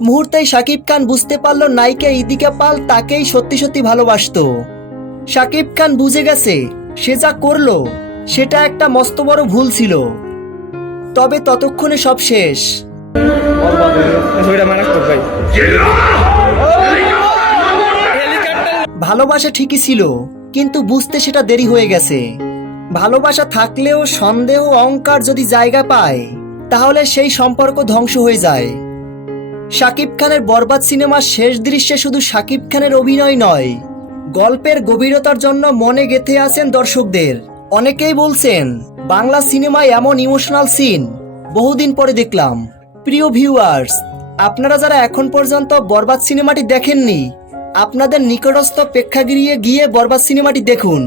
মুহূর্তেই শাকিব খান বুঝতে পারল নায়িকা ইদিকা পাল তাকেই সত্যি সত্যি ভালোবাসতো। শাকিব খান বুঝে গেছে, সে যা করল, সেটা একটা মস্ত বড় ভুল ছিল। তবে ততক্ষণে সব শেষ। ভালোবাসা ঠিকই ছিল, কিন্তু বুঝতে সেটা দেরি হয়ে গেছে। ভালোবাসা থাকলেও সন্দেহ, অহংকার যদি জায়গা পায়, তাহলে সেই সম্পর্ক ধ্বংস হয়ে যায়। শাকিব খানের বরবাদ সিনেমার শেষ দৃশ্যে শুধু শাকিব খানের অভিনয় নয়, গল্পের গভীরতার জন্য মনে গেঁথে আছেন দর্শকদের। অনেকেই বলছেন, বাংলা সিনেমায় এমন ইমোশনাল সিন বহুদিন পরে দেখলাম। প্রিয় ভিউয়ার্স আপনারা যারা এখন পর্যন্ত বরবাদ সিনেমাটি দেখেননি আপনাদের নিকটস্থ প্রেক্ষাগৃহে গিয়ে বরবাদ সিনেমাটি দেখুন।